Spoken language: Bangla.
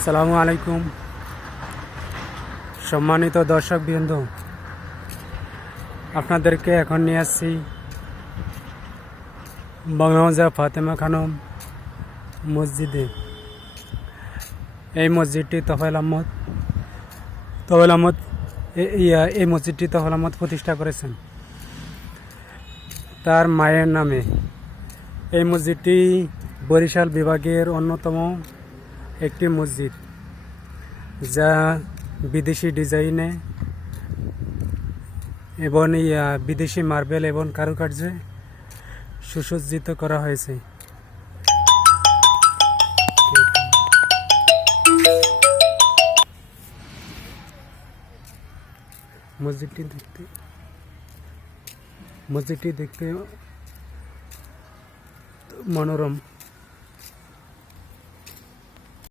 আসসালামু আলাইকুম সম্মানিত দর্শকবৃন্দ, আপনাদেরকে এখন নিয়ে আসছি বাংলাবাজার ফাতেমা খানম মসজিদে। এই মসজিদটি তোফায়েল আহমদ এই মসজিদটি তোফায়েল আহমদ প্রতিষ্ঠা করেছেন তার মায়ের নামে। এই মসজিদটি বরিশাল বিভাগের অন্যতম একটি মসজিদ, যা বিদেশি ডিজাইনে এবং বিদেশি মার্বেল এবং কারুকার্যে সুসজ্জিত করা হয়েছে। মসজিদটি দেখতে মনোরম।